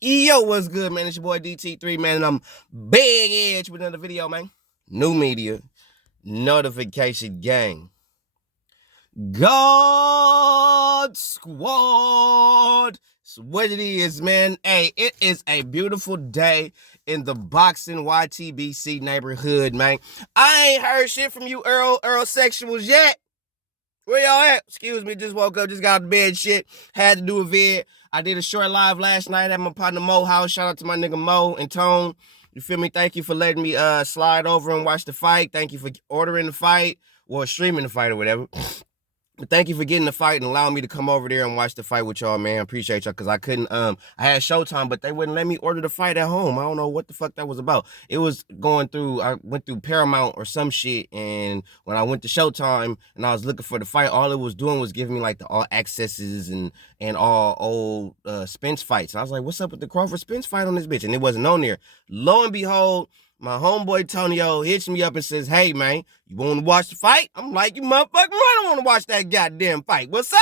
Yo, what's good, man? It's your boy DT3, man, and I'm big edge with another video, man. New media, notification gang. God Squad. It's what it is, man. Hey, it is a beautiful day in the boxing YTBC neighborhood, man. I ain't heard shit from you Errol sexuals yet. Where y'all at? Excuse me, just woke up, just got out of bed, shit. Had to do a vid. I did a short live last night at my partner Mo house. Shout out to my nigga Mo and Tone. You feel me? Thank you for letting me slide over and watch the fight. Thank you for ordering the fight or streaming the fight or whatever. But thank you for getting the fight and allowing me to come over there and watch the fight with y'all, man. Appreciate y'all, because I couldn't, I had Showtime, but they wouldn't let me order the fight at home. I don't know what the fuck that was about. It was going through, I went through Paramount or some shit, and when I went to Showtime and I was looking for the fight, all it was doing was giving me like the all accesses and all old Spence fights. And I was like, what's up with the Crawford Spence fight on this bitch? And it wasn't on there. Lo and behold, my homeboy Tonio hits me up and says, hey, man, you want to watch the fight? I'm like, you motherfucking right, I want to watch that goddamn fight. What's up?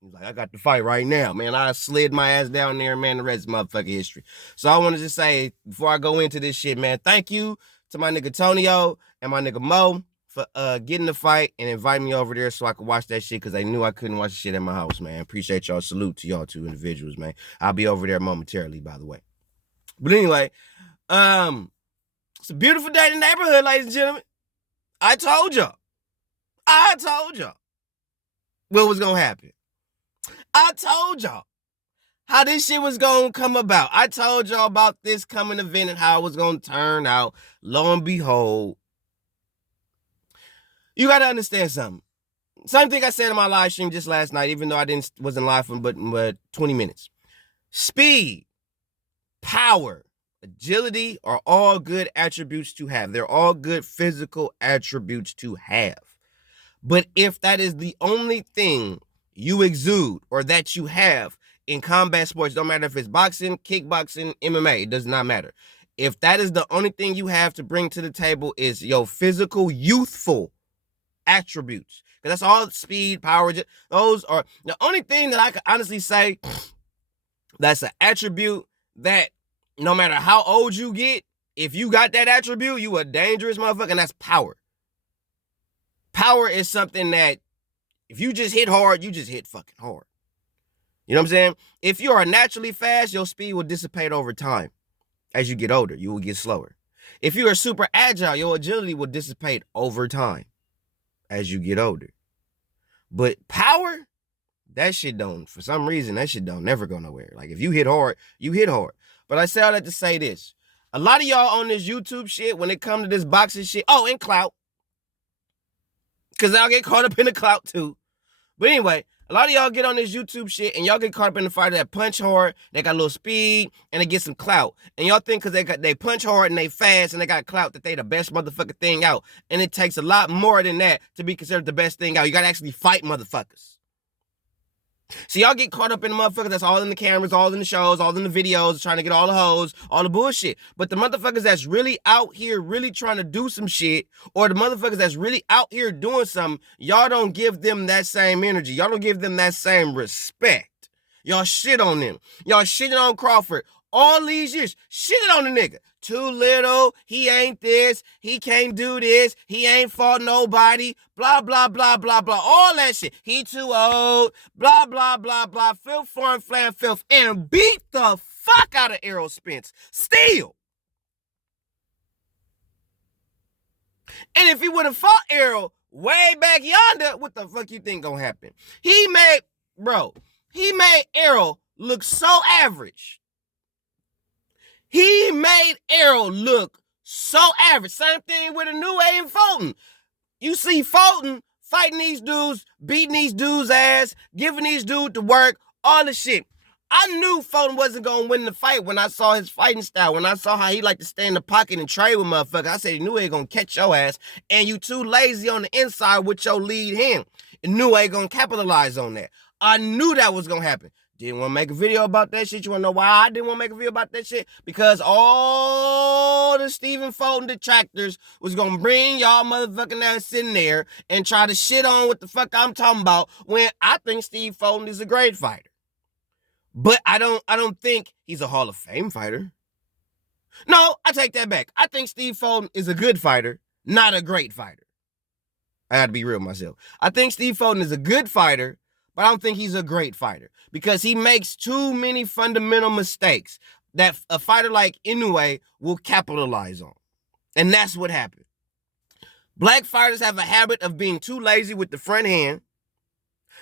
He's like, I got the fight right now, man. I slid my ass down there, man. The rest is motherfucking history. So I want to just say, before I go into this shit, man, thank you to my nigga Tonio and my nigga Mo for getting the fight and inviting me over there so I could watch that shit, because they knew I couldn't watch the shit at my house, man. Appreciate y'all. Salute to y'all two individuals, man. I'll be over there momentarily, by the way. But anyway, it's a beautiful day in the neighborhood, ladies and gentlemen. I told y'all what was gonna happen. I told y'all how this shit was gonna come about. I told y'all about this coming event and how it was gonna turn out. Lo and behold, you gotta understand something. Same thing I said in my live stream just last night, even though I wasn't live for but 20 minutes. Speed, power, agility are all good attributes to have. They're all good physical attributes to have. But if that is the only thing you exude or that you have in combat sports, don't matter if it's boxing, kickboxing, MMA, it does not matter. If that is the only thing you have to bring to the table is your physical, youthful attributes, because that's all speed, power, those are the only thing that I can honestly say that's an attribute that no matter how old you get, if you got that attribute, you a dangerous motherfucker, and that's power. Power is something that if you just hit hard, you just hit fucking hard. You know what I'm saying? If you are naturally fast, your speed will dissipate over time. As you get older, you will get slower. If you are super agile, your agility will dissipate over time as you get older. But power, that shit don't, for some reason, that shit don't never go nowhere. Like if you hit hard, you hit hard. But I say all that to say this. A lot of y'all on this YouTube shit, when it comes to this boxing shit, and clout, because I'll get caught up in the clout too. But anyway, a lot of y'all get on this YouTube shit and y'all get caught up in the fight that punch hard, they got a little speed, and they get some clout. And y'all think because they punch hard and they fast and they got clout that they the best motherfucking thing out. And it takes a lot more than that to be considered the best thing out. You got to actually fight motherfuckers. So y'all get caught up in the motherfuckers that's all in the cameras, all in the shows, all in the videos, trying to get all the hoes, all the bullshit. But the motherfuckers that's really out here really trying to do some shit, or the motherfuckers that's really out here doing something, y'all don't give them that same energy. Y'all don't give them that same respect. Y'all shit on them. Y'all shitting on Crawford all these years. Shitting on the nigga. Too little, he ain't this, he can't do this, he ain't fought nobody, blah, blah, blah, blah, blah, all that shit. He too old, blah, blah, blah, blah, filth, foreign, flam, filth, and beat the fuck out of Errol Spence. Still. And if he would have fought Errol way back yonder, what the fuck you think gonna happen? He made Errol look so average. He made Errol look so average. Same thing with Inoue and Fulton. You see Fulton fighting these dudes, beating these dudes' ass, giving these dudes the work, all the shit. I knew Fulton wasn't going to win the fight when I saw his fighting style, when I saw how he liked to stay in the pocket and trade with motherfuckers. I said, Inoue going to catch your ass, and you too lazy on the inside with your lead hand. Inoue going to capitalize on that. I knew that was going to happen. Didn't want to make a video about that shit. You want to know why I didn't want to make a video about that shit? Because all the Stephen Fulton detractors was going to bring y'all motherfucking ass sitting there and try to shit on what the fuck I'm talking about when I think Steve Fulton is a great fighter. But I don't think he's a Hall of Fame fighter. No, I take that back. I think Steve Fulton is a good fighter, not a great fighter. I had to be real with myself. I think Steve Fulton is a good fighter, but I don't think he's a great fighter because he makes too many fundamental mistakes that a fighter like Inoue will capitalize on. And that's what happened. Black fighters have a habit of being too lazy with the front hand,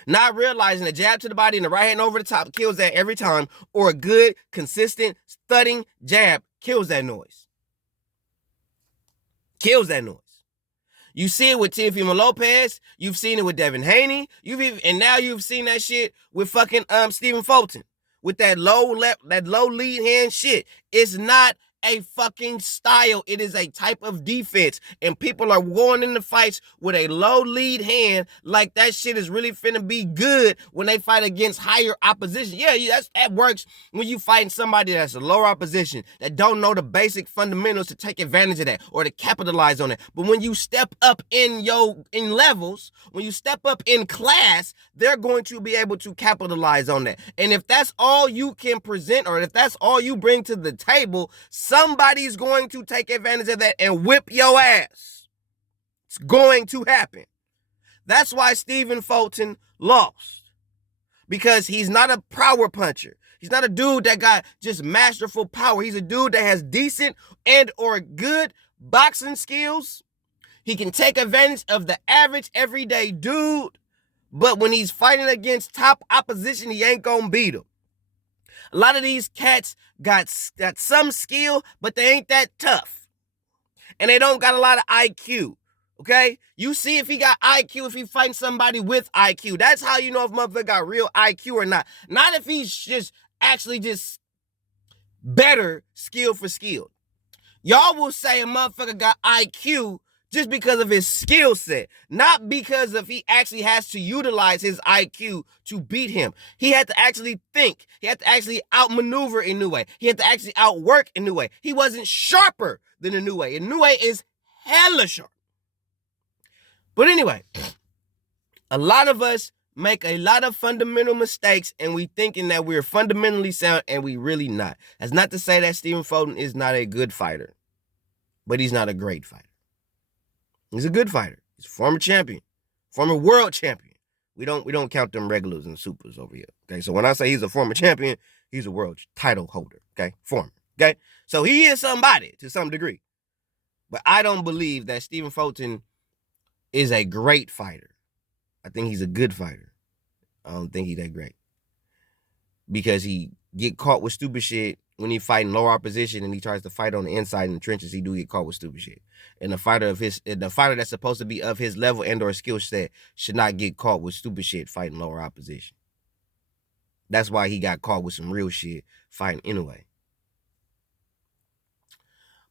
not realizing a jab to the body and the right hand over the top kills that every time, or a good, consistent, thudding jab kills that noise. Kills that noise. You see it with Teofimo Lopez. You've seen it with Devin Haney. And now you've seen that shit with fucking Stephen Fulton with that low lead hand shit. It's not a fucking style. It is a type of defense. And people are going into fights with a low lead hand like that shit is really finna be good when they fight against higher opposition. Yeah, that works when you fighting somebody that's a lower opposition that don't know the basic fundamentals to take advantage of that or to capitalize on it. But when you step up in levels, when you step up in class, they're going to be able to capitalize on that. And if that's all you can present, or if that's all you bring to the table, somebody's going to take advantage of that and whip your ass. It's going to happen. That's why Stephen Fulton lost. Because he's not a power puncher. He's not a dude that got just masterful power. He's a dude that has decent and or good boxing skills. He can take advantage of the average everyday dude. But when he's fighting against top opposition, he ain't gonna beat him. A lot of these cats got some skill, but they ain't that tough. And they don't got a lot of IQ, okay? You see if he got IQ, if he fighting somebody with IQ. That's how you know if motherfucker got real IQ or not. Not if he's just actually just better skill for skill. Y'all will say a motherfucker got IQ just because of his skill set, not because of he actually has to utilize his IQ to beat him. He had to actually think. He had to actually outmaneuver Inoue. He had to actually outwork Inoue. He wasn't sharper than Inoue. Inoue is hella sharp. But anyway, a lot of us make a lot of fundamental mistakes and we thinking that we're fundamentally sound and we really not. That's not to say that Stephen Fulton is not a good fighter, but he's not a great fighter. He's a good fighter. He's a former champion, former world champion. We don't count them regulars and supers over here. Okay, so when I say he's a former champion, he's a world title holder. Okay, former. Okay, so he is somebody to some degree, but I don't believe that Stephen Fulton is a great fighter. I think he's a good fighter. I don't think he's that great because he get caught with stupid shit when he fighting lower opposition and he tries to fight on the inside in the trenches. He do get caught with stupid shit. And the fighter that's supposed to be of his level and or skill set should not get caught with stupid shit fighting lower opposition. That's why he got caught with some real shit fighting Inoue.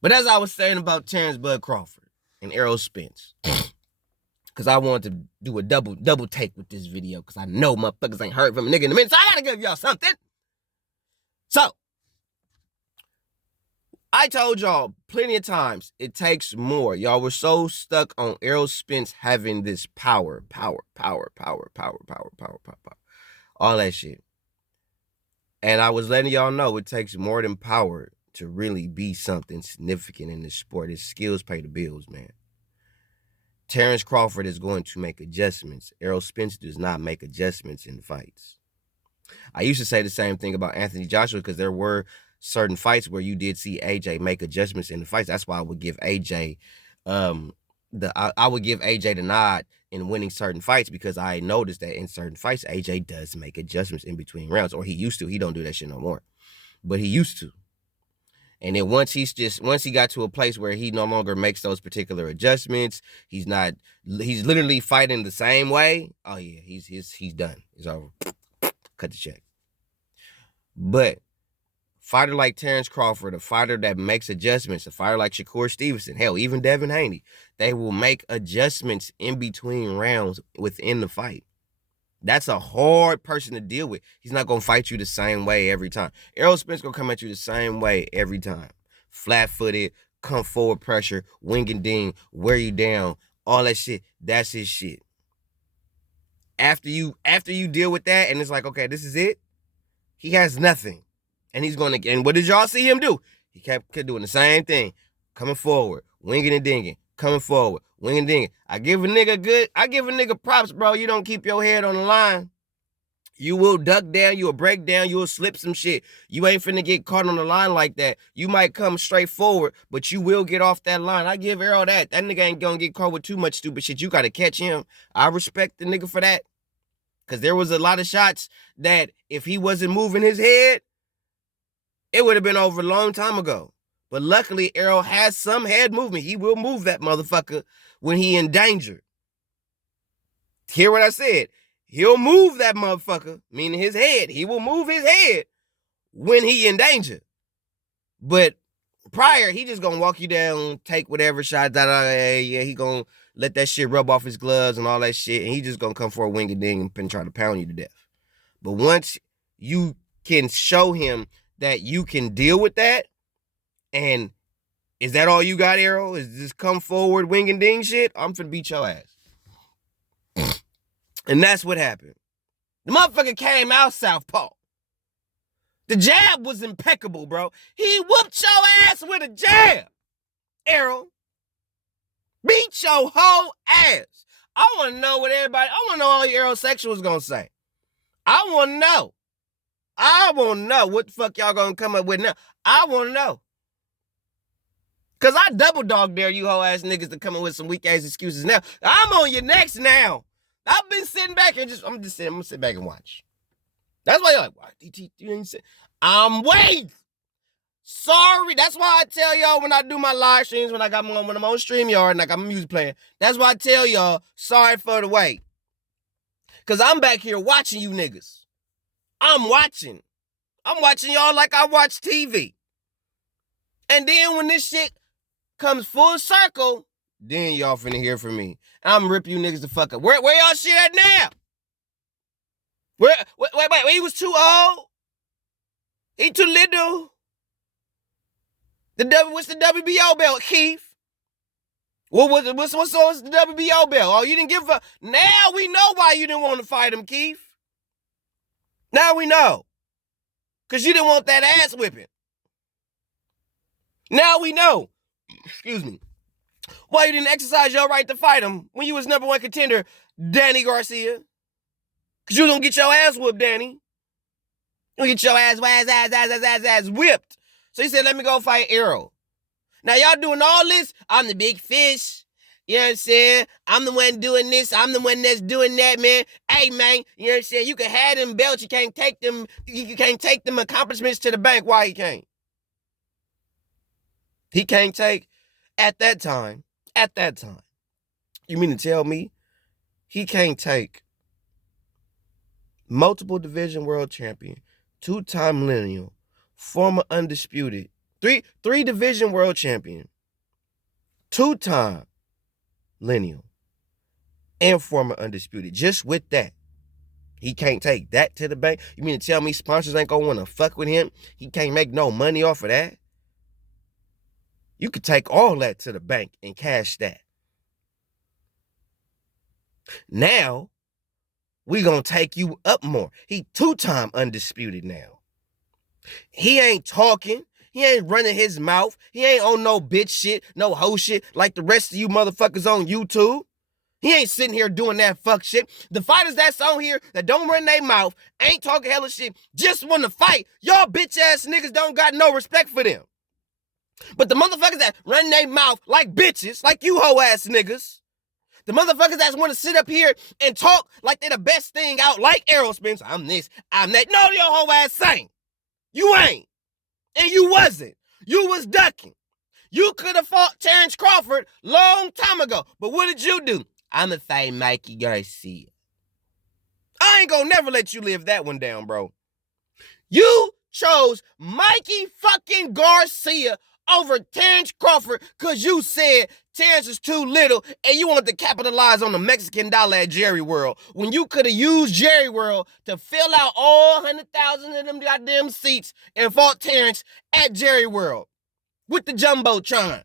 But as I was saying about Terrence Bud Crawford and Errol Spence, because I wanted to do a double take with this video because I know motherfuckers ain't heard from a nigga in a minute, so I gotta give y'all something. So, I told y'all plenty of times it takes more. Y'all were so stuck on Errol Spence having this power. All that shit. And I was letting y'all know it takes more than power to really be something significant in this sport. His skills pay the bills, man. Terrence Crawford is going to make adjustments. Errol Spence does not make adjustments in fights. I used to say the same thing about Anthony Joshua because there were certain fights where you did see AJ make adjustments in the fights. That's why I would give AJ the nod in winning certain fights because I noticed that in certain fights AJ does make adjustments in between rounds, or he used to. He don't do that shit no more, but he used to. And then once he got to a place where he no longer makes those particular adjustments, he's literally fighting the same way. Oh yeah, he's done. It's over. Cut the check. But fighter like Terrence Crawford, a fighter that makes adjustments, a fighter like Shakur Stevenson, hell, even Devin Haney, they will make adjustments in between rounds within the fight. That's a hard person to deal with. He's not going to fight you the same way every time. Errol Spence going to come at you the same way every time. Flat-footed, come forward pressure, wing and ding, wear you down, all that shit. That's his shit. After you deal with that and it's like, okay, this is it, He has nothing. And he's going to, and what did y'all see him do? He kept doing the same thing. Coming forward, winging and dinging. Coming forward, winging and dinging. I give a nigga props, bro. You don't keep your head on the line. You will duck down, you will break down, you will slip some shit. You ain't finna get caught on the line like that. You might come straight forward, but you will get off that line. I give Errol that. That nigga ain't gonna get caught with too much stupid shit. You gotta catch him. I respect the nigga for that. Because there was a lot of shots that if he wasn't moving his head, it would have been over a long time ago. But luckily, Errol has some head movement. He will move that motherfucker when he in danger. Hear what I said? He'll move that motherfucker, meaning his head. He will move his head when he in danger. But prior, he just gonna walk you down, take whatever shot, he gonna let that shit rub off his gloves and all that shit, and he just gonna come for a wing and ding and try to pound you to death. But once you can show him that you can deal with that, and is that all you got, Errol? Is this come forward wing and ding shit? I'm finna beat your ass. And that's what happened. The motherfucker came out southpaw. The jab was impeccable, bro. He whooped your ass with a jab, Errol. Beat your whole ass. I want to know what all your Errol-sexuals gonna say. I want to know. What the fuck y'all gonna come up with now. I want to know. Because I double dog dare you whole ass niggas to come up with some weak ass excuses now. I'm on your necks now. I've been sitting back and I'm gonna sit back and watch. That's why you're like, why DT? I'm waiting. Sorry. That's why I tell y'all when I do my live streams, when I'm on StreamYard and I got my music playing, that's why I tell y'all, sorry for the wait. Because I'm back here watching you niggas. I'm watching y'all like I watch TV. And then when this shit comes full circle, then y'all finna hear from me. I'm gonna rip you niggas the fuck up. Where y'all shit at now? Wait, he was too old? He too little? What's the WBO belt, Keith? What's the WBO belt? Oh, you didn't give a... Now we know why you didn't want to fight him, Keith. Now we know. Because you didn't want that ass whipping. Now we know. Excuse me. Why you didn't exercise your right to fight him when you was number one contender, Danny Garcia? Because you don't get your ass whooped, Danny. You don't get your ass whipped. So he said, let me go fight Errol. Now y'all doing all this, I'm the big fish. You know what I'm saying? I'm the one doing this. I'm the one that's doing that, man. Hey, man, you know what I'm saying? You can have them belts. You can't take them accomplishments to the bank. Why he can't? He can't take, at that time, you mean to tell me he can't take multiple division world champion, two-time millennial, former undisputed, three division world champion, two-time lineal, and former undisputed. Just with that, he can't take that to the bank? You mean to tell me sponsors ain't gonna want to fuck with him? He can't make no money off of that? You could take all that to the bank and cash that. Now, we gonna take you up more. He two-time undisputed now. He ain't talking. He ain't running his mouth. He ain't on no bitch shit, no hoe shit like the rest of you motherfuckers on YouTube. He ain't sitting here doing that fuck shit. The fighters that's on here that don't run their mouth, ain't talking hella shit, just want to fight. Y'all bitch ass niggas don't got no respect for them. But the motherfuckers that run their mouth like bitches, like you hoe ass niggas, the motherfuckers that want to sit up here and talk like they're the best thing out, like Errol Spence, I'm this, I'm that. No, your hoe ass ain't. You ain't. And you wasn't. You was ducking. You could have fought Terrence Crawford long time ago. But what did you do? I'ma fight Mikey Garcia. I ain't gonna never let you live that one down, bro. You chose Mikey fucking Garcia over Terrence Crawford because you said Terrence is too little and you wanted to capitalize on the Mexican dollar at Jerry World when you could have used Jerry World to fill out all 100,000 of them goddamn seats and fought Terrence at Jerry World with the Jumbotron.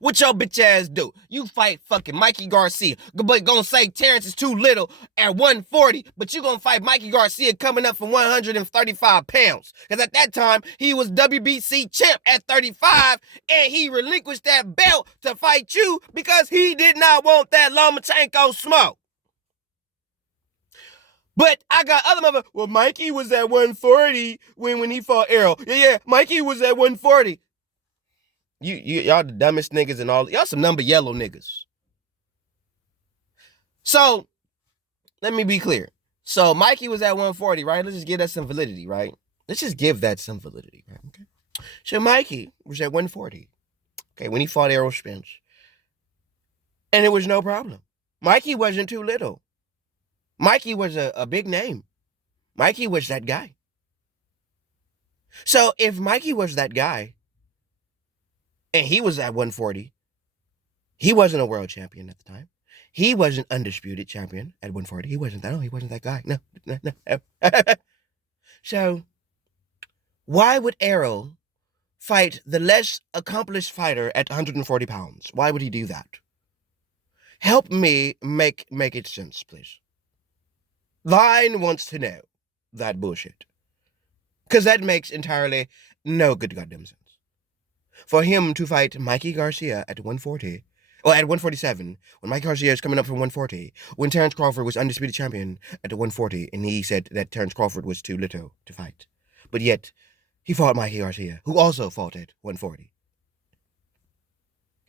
What your bitch ass do? You fight fucking Mikey Garcia, but gonna say Terrence is too little at 140, but you gonna fight Mikey Garcia coming up from 135 pounds. Because at that time, he was WBC champ at 35, and he relinquished that belt to fight you because he did not want that Lomachenko smoke. But I got other motherfuckers. Well, Mikey was at 140 when he fought Errol. Yeah, Mikey was at 140. Y'all the dumbest niggas and all. Y'all some number yellow niggas. So, let me be clear. So, Mikey was at 140, right? Let's just give that some validity, right? Let's just give that some validity, right? Okay. So, Mikey was at 140. Okay, when he fought Errol Spence. And it was no problem. Mikey wasn't too little. Mikey was a big name. Mikey was that guy. So, if Mikey was that guy, and he was at 140. He wasn't a world champion at the time. He was an undisputed champion at 140. He wasn't that. No, he wasn't that guy. No. So, why would Errol fight the less accomplished fighter at 140 pounds? Why would he do that? Help me make it sense, please. Vine wants to know that bullshit. Because that makes entirely no good goddamn sense. For him to fight Mikey Garcia at 140, or at 147, when Mikey Garcia is coming up from 140, when Terrence Crawford was undisputed champion at 140, and he said that Terrence Crawford was too little to fight. But yet, he fought Mikey Garcia, who also fought at 140.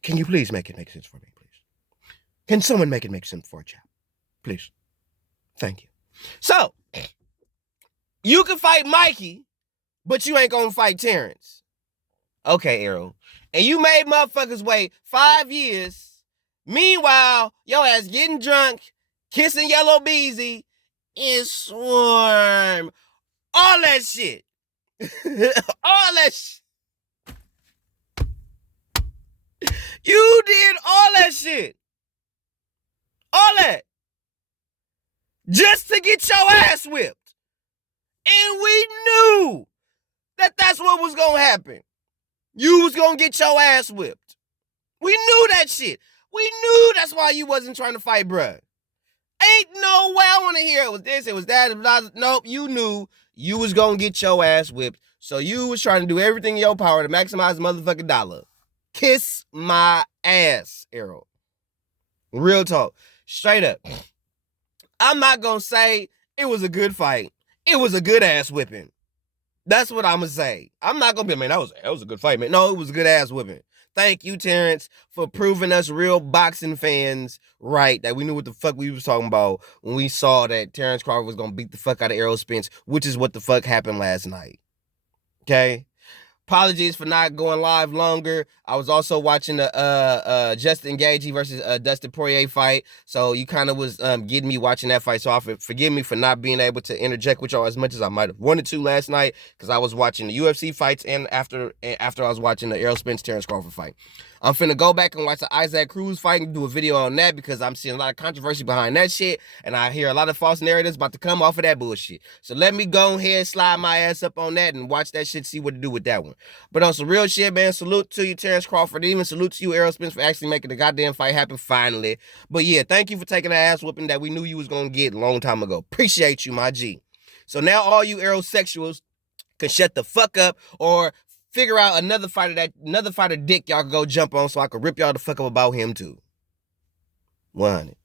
Can you please make it make sense for me, please? Can someone make it make sense for a chap? Please. Thank you. So, you can fight Mikey, but you ain't gonna fight Terrence. Okay, Errol. And you made motherfuckers wait 5 years. Meanwhile, your ass getting drunk, kissing Yellow Beezy, and Swarm. All that shit. All that shit. You did all that shit. All that. Just to get your ass whipped. And we knew that that's what was going to happen. You was going to get your ass whipped. We knew that shit. We knew that's why you wasn't trying to fight, bruh. Ain't no way I want to hear it was this, it was that. Nope, you knew you was going to get your ass whipped. So you was trying to do everything in your power to maximize the motherfucking dollar. Kiss my ass, Errol. Real talk. Straight up. I'm not going to say it was a good fight. It was a good ass whipping. That's what I'm going to say. I'm not going to be, man, that was a good fight, man. No, it was a good ass whipping. Thank you, Terrence, for proving us real boxing fans right, that we knew what the fuck we was talking about when we saw that Terrence Crawford was going to beat the fuck out of Errol Spence, which is what the fuck happened last night. Okay? Apologies for not going live longer. I was also watching the Justin Gaethje versus Dustin Poirier fight, so you kind of was getting me watching that fight. So forgive me for not being able to interject with y'all as much as I might have wanted to last night, because I was watching the UFC fights and after I was watching the Errol Spence Terrence Crawford fight. I'm finna go back and watch the Isaac Cruz fight and do a video on that, because I'm seeing a lot of controversy behind that shit, and I hear a lot of false narratives about to come off of that bullshit. So let me go ahead, slide my ass up on that and watch that shit, see what to do with that one. But on some real shit, man, salute to you, Terrence Crawford. Even salute to you, Errol Spence, for actually making the goddamn fight happen finally. But yeah, thank you for taking the ass whooping that we knew you was gonna get a long time ago. Appreciate you, my G. So now all you Errol-sexuals can shut the fuck up, or figure out another fighter dick y'all can go jump on so I can rip y'all the fuck up about him too. 100.